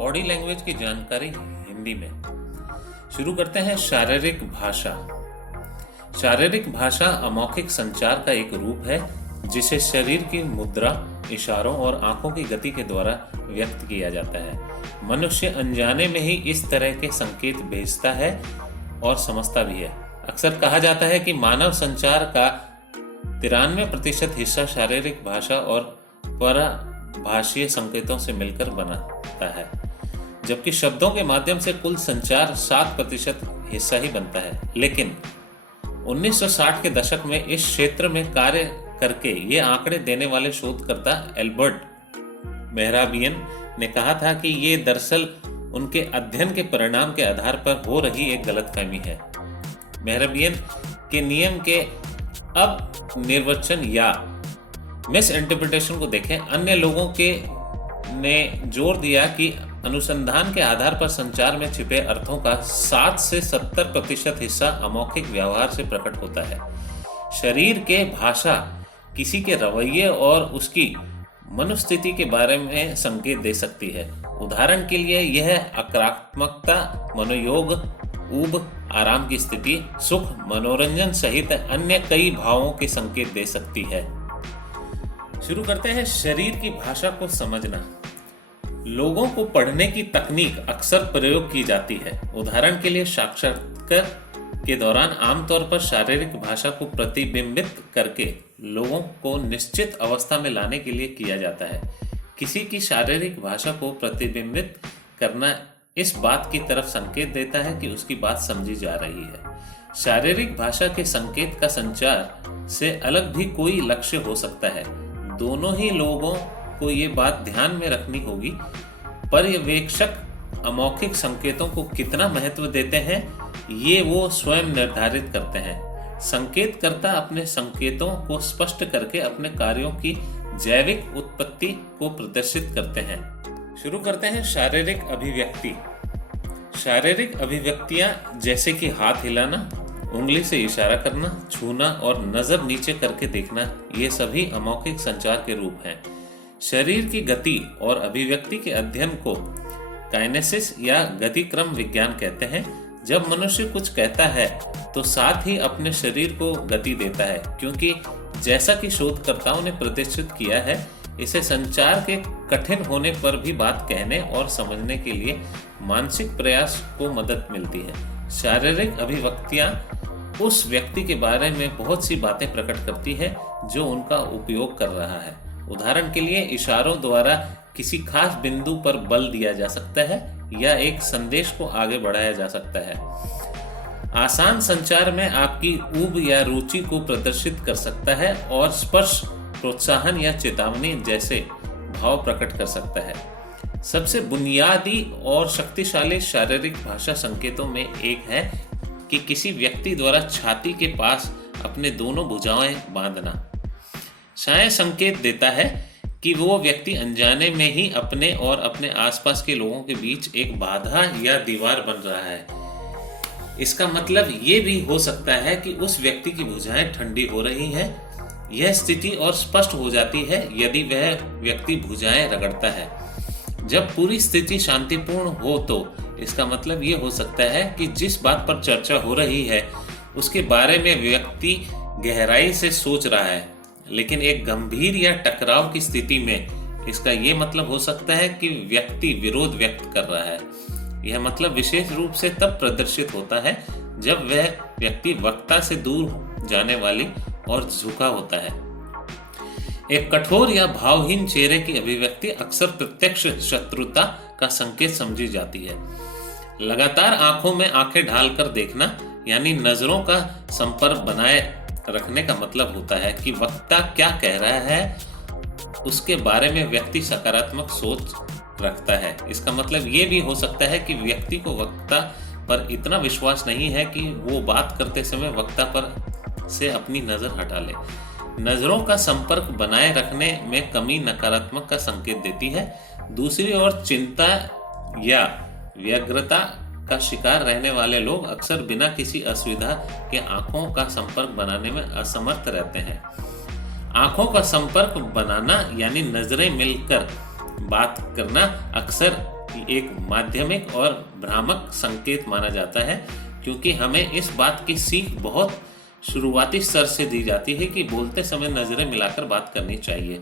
Body language की जानकारी हिंदी में। शुरू करते हैं शारीरिक भाषा। शारीरिक भाषा अमौखिक संचार का एक रूप है जिसे शरीर की मुद्रा, इशारों और आंखों की गति के द्वारा व्यक्त किया जाता है। मनुष्य अनजाने में ही इस तरह के संकेत भेजता है और समझता भी है। अक्सर कहा जाता है कि मानव संचार का 93% हिस्सा शारीरिक भाषा और पराभाषीय संकेतों से मिलकर बनता है, जबकि शब्दों के माध्यम से कुल संचार 7% हिस्सा ही बनता है। लेकिन 1960 के दशक में इस क्षेत्र में कार्य करके ये आंकड़े देने वाले शोधकर्ता एल्बर्ट मेहराबियन ने कहा था कि ये दरअसल उनके अध्ययन के परिणाम के आधार पर हो रही एक गलतफहमी है। मेहराबियन के नियम के अब निर्वचन या मिस इंटरप्रिटेशन को देखें। अन्य लोगों के ने जोर दिया कि अनुसंधान के आधार पर संचार में छिपे अर्थों का 7 से 70% हिस्सा अमौखिक व्यवहार से प्रकट होता है। शरीर के भाषा किसी के रवैये और उसकी मनोस्थिति के बारे में संकेत दे सकती है। उदाहरण के लिए यह आक्रामकता, मनोयोग, ऊब, आराम की स्थिति, सुख, मनोरंजन सहित अन्य कई भावों के संकेत दे सकती है। शुरू करते हैं शरीर की भाषा को समझना। लोगों को पढ़ने की तकनीक अक्सर प्रयोग की जाती है। उदाहरण के लिए साक्षात्कार के दौरान आमतौर पर शारीरिक भाषा को प्रतिबिंबित करके लोगों को निश्चित अवस्था में लाने के लिए किया जाता है। किसी की शारीरिक भाषा को प्रतिबिंबित करना इस बात की तरफ संकेत देता है कि उसकी बात समझी जा रही है। शारीरिक भाषा के संकेत का संचार से अलग भी कोई लक्ष्य हो सकता है। दोनों ही लोगों को ये बात ध्यान में रखनी होगी। पर्यवेक्षक अमौखिक संकेतों को कितना महत्व देते हैं, ये वो स्वयं निर्धारित करते हैं। संकेतकर्ता अपने संकेतों को स्पष्ट करके अपने कार्यों की जैविक उत्पत्ति को प्रदर्शित करते हैं। शुरू करते हैं शारीरिक अभिव्यक्ति। शारीरिक अभिव्यक्तियां जैसे कि हाथ हिलाना, उंगली से इशारा करना, छूना और नजर नीचे करके देखना, ये सभी अमौखिक संचार के रूप हैं। शरीर की गति और अभिव्यक्ति के अध्ययन को काइनेसिस या गतिक्रम विज्ञान कहते हैं। जब मनुष्य कुछ कहता है तो साथ ही अपने शरीर को गति देता है, क्योंकि जैसा कि शोधकर्ताओं ने प्रदर्शित किया है, इसे संचार के कठिन होने पर भी बात कहने और समझने के लिए मानसिक प्रयास को मदद मिलती है। शारीरिक अभिव्यक्तियां उस व्यक्ति के बारे में बहुत सी बातें प्रकट करती है जो उनका उपयोग कर रहा है। उदाहरण के लिए इशारों द्वारा किसी खास बिंदु पर बल दिया जा सकता है या एक संदेश को आगे बढ़ाया जा सकता है। आसान संचार में आपकी ऊब या रुचि को प्रदर्शित कर सकता है और स्पर्श, प्रोत्साहन या चेतावनी जैसे भाव प्रकट कर सकता है। सबसे बुनियादी और शक्तिशाली शारीरिक भाषा संकेतों में एक है कि किसी व्यक्ति द्वारा छाती के पास अपने दोनों भुजाएं बांधना। शायद संकेत देता है कि वो व्यक्ति अनजाने में ही अपने और अपने आसपास के लोगों के बीच एक बाधा या दीवार बन रहा है। इसका मतलब ये भी हो सकता है कि उस व्यक्ति की भुजाएं ठंडी हो रही हैं। यह स्थिति और स्पष्ट हो जाती है यदि वह व्यक्ति भुजाएं रगड़ता है। जब पूरी स्थिति शांतिपूर्ण हो तो इसका मतलब ये हो सकता है कि जिस बात पर चर्चा हो रही है उसके बारे में व्यक्ति गहराई से सोच रहा है। लेकिन एक गंभीर या टकराव की स्थिति में इसका ये मतलब हो सकता है कि व्यक्ति विरोध व्यक्त कर रहा है। यह मतलब विशेष रूप से तब प्रदर्शित होता है जब वह व्यक्ति वक्ता से दूर जाने वाली और झुका होता है। एक कठोर या भावहीन चेहरे की अभिव्यक्ति अक्सर प्रत्यक्ष शत्रुता का संकेत समझी जाती है। लगातार आंखों में आंखें ढालकर देखना यानी नजरों का संपर्क बनाए रखने का मतलब होता है कि वक्ता क्या कह रहा है उसके बारे में व्यक्ति सकारात्मक सोच रखता है। इसका मतलब ये भी हो सकता है कि व्यक्ति को वक्ता पर इतना विश्वास नहीं है कि वो बात करते समय वक्ता पर से अपनी नजर हटा ले। नजरों का संपर्क बनाए रखने में कमी नकारात्मक का संकेत देती है। दूसरी ओर चिंता या व्यग्रता का शिकार रहने वाले लोग अक्सर बिना किसी असुविधा के आंखों का संपर्क बनाने में असमर्थ रहते हैं। आंखों का संपर्क बनाना यानी नजरें मिलकर बात करना अक्सर एक माध्यमिक और भ्रामक संकेत माना जाता है, क्योंकि हमें इस बात की सीख बहुत शुरुआती स्तर से दी जाती है कि बोलते समय नजरें मिलाकर बात करनी चाहिए।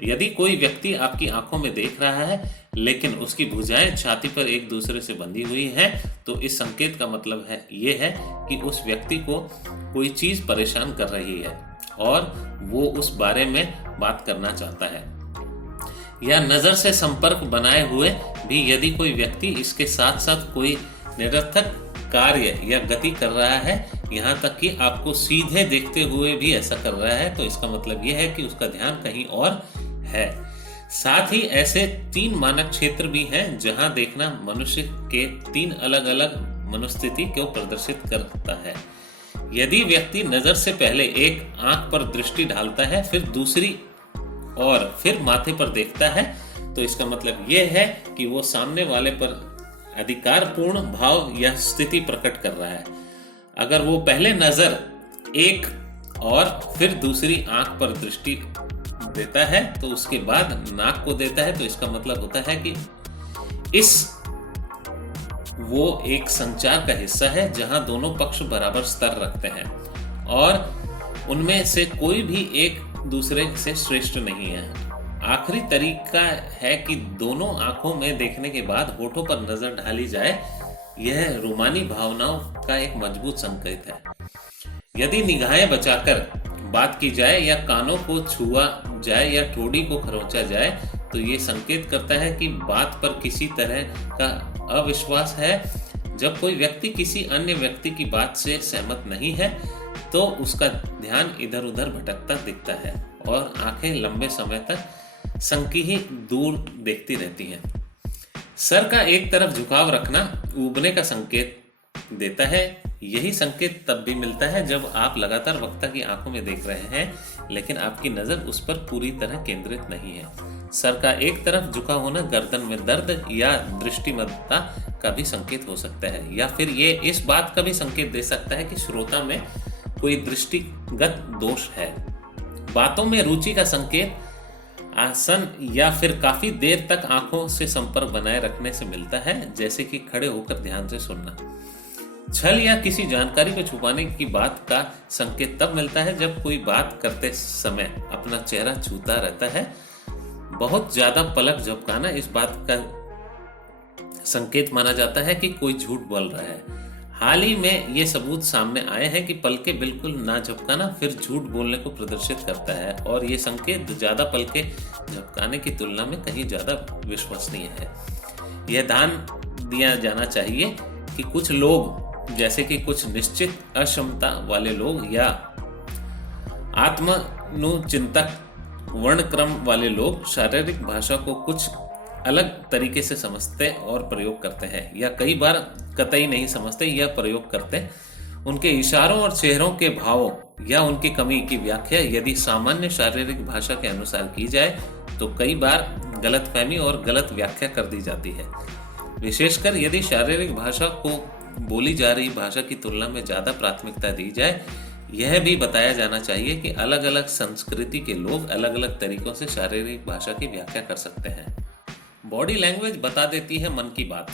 यदि कोई व्यक्ति आपकी आंखों में देख रहा है लेकिन उसकी भुजाएं छाती पर एक दूसरे से बंधी हुई हैं, तो इस संकेत का मतलब ये है कि उस व्यक्ति को कोई चीज परेशान कर रही है और वो उस बारे में बात करना चाहता है। या नजर से संपर्क बनाए हुए भी यदि कोई व्यक्ति इसके साथ साथ कोई निरर्थक कार्य या गति कर रहा है, यहाँ तक कि आपको सीधे देखते हुए भी ऐसा कर रहा है, तो इसका मतलब यह है कि उसका ध्यान कहीं और है। साथ ही ऐसे 3 मानक क्षेत्र भी हैं जहां देखना मनुष्य के 3 अलग अलग मनोस्थिति को प्रदर्शित करता है। यदि व्यक्ति नजर से पहले एक आंख पर दृष्टि डालता है, फिर दूसरी और फिर माथे पर देखता है, तो इसका मतलब यह है कि वो सामने वाले पर अधिकारपूर्ण भाव या स्थिति प्रकट कर रहा है। अगर वो पहले नजर एक और फिर दूसरी आंख पर दृष्टि देता है तो उसके बाद नाक को देता है, तो इसका मतलब होता है कि वो एक संचार का हिस्सा है जहां दोनों पक्ष बराबर स्तर रखते हैं और उनमें से कोई भी एक दूसरे से श्रेष्ठ नहीं है। आखिरी तरीका है कि दोनों आंखों में देखने के बाद होठों पर नजर डाली जाए। यह रूमानी भावनाओं का एक मजबूत संकेत है। यदि निगाहें बचाकर बात की जाए या कानों को छुआ जाए या ठोड़ी को खरोंचा जाए, तो ये संकेत करता है कि बात पर किसी तरह का अविश्वास है। जब कोई व्यक्ति किसी अन्य व्यक्ति की बात से सहमत नहीं है, तो उसका ध्यान इधर उधर भटकता दिखता है और आंखें लंबे समय तक संकीही दूर देखती रहती हैं। सर का एक तरफ झुकाव रखना ऊबने का संकेत देता है। यही संकेत तब भी मिलता है जब आप लगातार वक्ता की आंखों में देख रहे हैं लेकिन आपकी नजर उस पर पूरी तरह केंद्रित नहीं है। सर का एक तरफ झुका होना गर्दन में दर्द या दृष्टिमत्ता का भी संकेत हो सकता है, या फिर ये इस बात का भी संकेत दे सकता है कि श्रोता में कोई दृष्टिगत दोष है। बातों में रुचि का संकेत आसन या फिर काफी देर तक आंखों से संपर्क बनाए रखने से मिलता है, जैसे कि खड़े होकर ध्यान से सुनना। छल या किसी जानकारी को छुपाने की बात का संकेत तब मिलता है जब कोई बात करते समय अपना चेहरा छूता रहता है। बहुत ज्यादा पलक झपकाना इस बात का संकेत माना जाता है कि कोई झूठ बोल रहा है। हाल ही में ये सबूत सामने आए हैं कि पलकें बिल्कुल ना झपकाना फिर झूठ बोलने को प्रदर्शित करता है, और ये संकेत ज्यादा पलकें झपकाने की तुलना में कहीं ज्यादा विश्वसनीय है। यह ध्यान दिया जाना चाहिए कि कुछ लोग, जैसे कि कुछ निश्चित अक्षमता वाले लोग या आत्मानुचिंतक वर्णक्रम वाले लोग, शारीरिक भाषा को कुछ अलग तरीके से समझते और प्रयोग करते हैं, या कई बार कतई नहीं समझते या प्रयोग करते। उनके इशारों और चेहरों के भावों या उनकी कमी की व्याख्या यदि सामान्य शारीरिक भाषा के अनुसार की जाए तो कई बार गलतफहमी और गलत व्याख्या कर दी जाती है। विशेषकर यदि शारीरिक भाषा को बोली जा रही भाषा की तुलना में ज्यादा प्राथमिकता दी जाए। यह भी बताया जाना चाहिए कि अलग अलग संस्कृति के लोग अलग अलग तरीकों से शारीरिक भाषा की व्याख्या कर सकते हैं। बॉडी लैंग्वेज बता देती है मन की बात।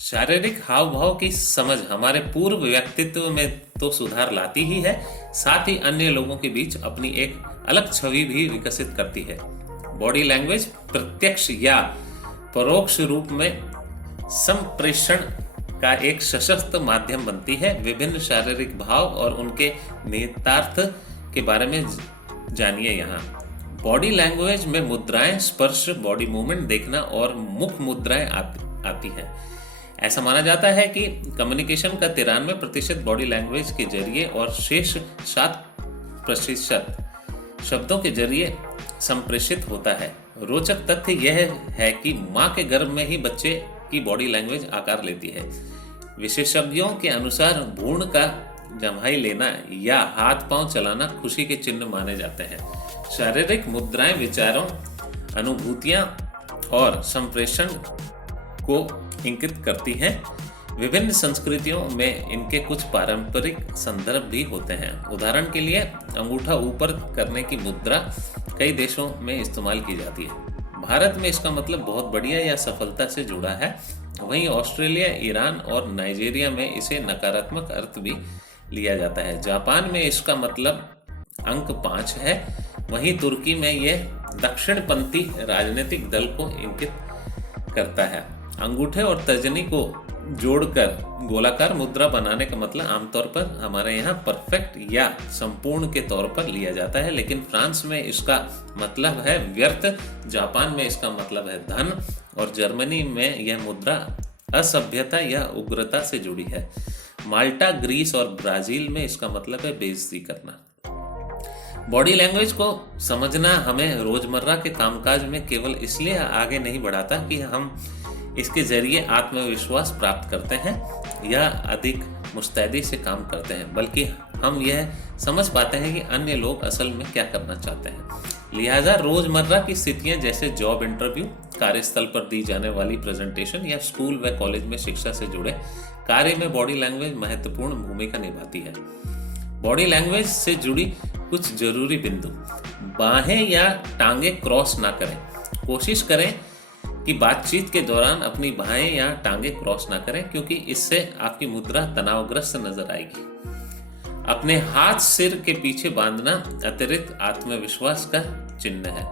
शारीरिक हाव भाव की समझ हमारे पूर्व व्यक्तित्व में तो सुधार लाती ही है, साथ ही अन्य लोगों के बीच अपनी एक अलग छवि भी विकसित करती है। बॉडी लैंग्वेज प्रत्यक्ष या परोक्ष रूप में संप्रेषण का एक सशक्त माध्यम बनती है। विभिन्न शारीरिक भाव और उनके निहितार्थ के बारे में जानिए यहाँ। बॉडी लैंग्वेज में मुद्राएं, स्पर्श, बॉडी मूवमेंट देखना और मुख मुद्राएं आती हैं। ऐसा माना जाता है कि कम्युनिकेशन का 93% बॉडी लैंग्वेज के जरिए और शेष 7% शब्दों के जरिए संप्रेषित होता है। रोचक तथ्य यह है कि मां के गर्भ में ही बच्चे की बॉडी लैंग्वेज आकार लेती है। विशेषज्ञों के अनुसार भ्रूण का जम्हाई लेना या हाथ पांव चलाना खुशी के चिन्ह माने जाते हैं। शारीरिक मुद्राएं विचारों, अनुभूतियां और संप्रेषण को इंगित करती हैं। विभिन्न संस्कृतियों में इनके कुछ पारंपरिक संदर्भ भी होते हैं। उदाहरण के लिए अंगूठा ऊपर करने की मुद्रा कई देशों में इस्तेमाल की जाती है। भारत में इसका मतलब बहुत बढ़िया या सफलता से जुड़ा है। वहीं ऑस्ट्रेलिया, ईरान और नाइजीरिया में इसे नकारात्मक अर्थ भी लिया जाता है। जापान में इसका मतलब अंक 5 है। वहीं तुर्की में यह दक्षिणपंथी राजनीतिक दल को इंगित करता है। अंगूठे और तर्जनी को जोड़कर गोलाकार मुद्रा बनाने का मतलब आमतौर पर हमारे यहाँ परफेक्ट या संपूर्ण के तौर पर लिया जाता है, लेकिन फ्रांस में इसका मतलब है व्यर्थ, जापान में इसका मतलब है धन और जर्मनी में यह मुद्रा असभ्यता या उग्रता से जुड़ी है। माल्टा, ग्रीस और ब्राजील में इसका मतलब है बेइज्जती करना। बॉडी लैंग्वेज को समझना हमें रोजमर्रा के कामकाज में केवल इसलिए आगे नहीं बढ़ाता कि हम इसके जरिए आत्मविश्वास प्राप्त करते हैं या अधिक मुस्तैदी से काम करते हैं, बल्कि हम यह समझ पाते हैं कि अन्य लोग असल में क्या करना चाहते हैं। लिहाजा रोजमर्रा की स्थितियां जैसे जॉब इंटरव्यू, कार्यस्थल पर दी जाने वाली प्रेजेंटेशन या स्कूल व कॉलेज में शिक्षा से जुड़े कार्य में बॉडी लैंग्वेज महत्वपूर्ण भूमिका निभाती है। बॉडी लैंग्वेज से जुड़ी कुछ जरूरी बिंदु: बाहें या टांगे क्रॉस ना करें। कोशिश करें कि बातचीत के दौरान अपनी बाहें या टांगे क्रॉस ना करें, क्योंकि इससे आपकी मुद्रा तनावग्रस्त नजर आएगी। अपने हाथ सिर के पीछे बांधना अतिरिक्त आत्मविश्वास का चिन्ह है।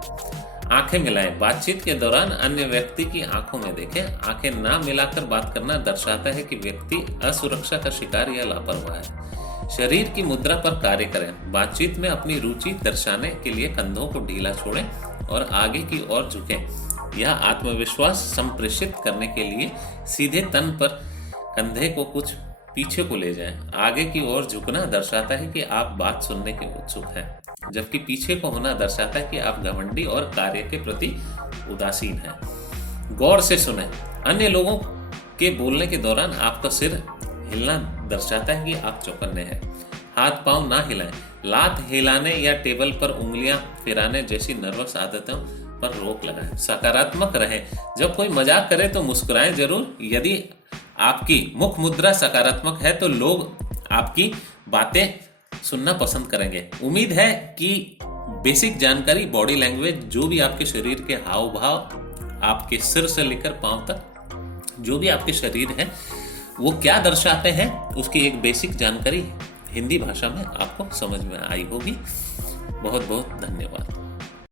आंखें मिलाएं। बातचीत के दौरान अन्य व्यक्ति की आंखों में देखें। आंखें ना मिलाकर बात करना दर्शाता है कि व्यक्ति असुरक्षा का शिकार या लापरवाह है। शरीर की मुद्रा पर कार्य करें। बातचीत में अपनी रुचि दर्शाने के लिए कंधों को ढीला छोड़ें और आगे की ओर झुकें। यह आत्मविश्वास संप्रेषित करने के लिए सीधे तन पर कंधे को कुछ पीछे को ले जाएं। आगे की ओर झुकना दर्शाता है कि आप बात सुनने के उत्सुक हैं, जबकि पीछे को होना दर्शाता है कि आप घमंडी और कार्य के प्रति उदासीन हैं। गौर से सुनें। अन्य लोगों के बोलने के दौरान आपका सिर हिलना दर्शाता है कि आप चौकन्ने हैं। हाथ पांव ना हिलाएं। लात हिलाने या टेबल पर उंगलियां फिराने जैसी नर्वस आदतों पर रोक लगाएं। सकारात्मक रहें। जब कोई मजाक करे तो मुस्कुराएं जरूर। यदि आपकी मुख मुद्रा सकारात्मक है तो लोग आपकी बातें सुनना पसंद करेंगे। उम्मीद है कि बेसिक जानकारी बॉडी लैंग्वेज, जो भी आपके शरीर के हाव भाव, आपके सिर से लेकर पांव तक जो भी आपके शरीर है वो क्या दर्शाते हैं, उसकी एक बेसिक जानकारी हिंदी भाषा में आपको समझ में आई होगी। बहुत बहुत धन्यवाद।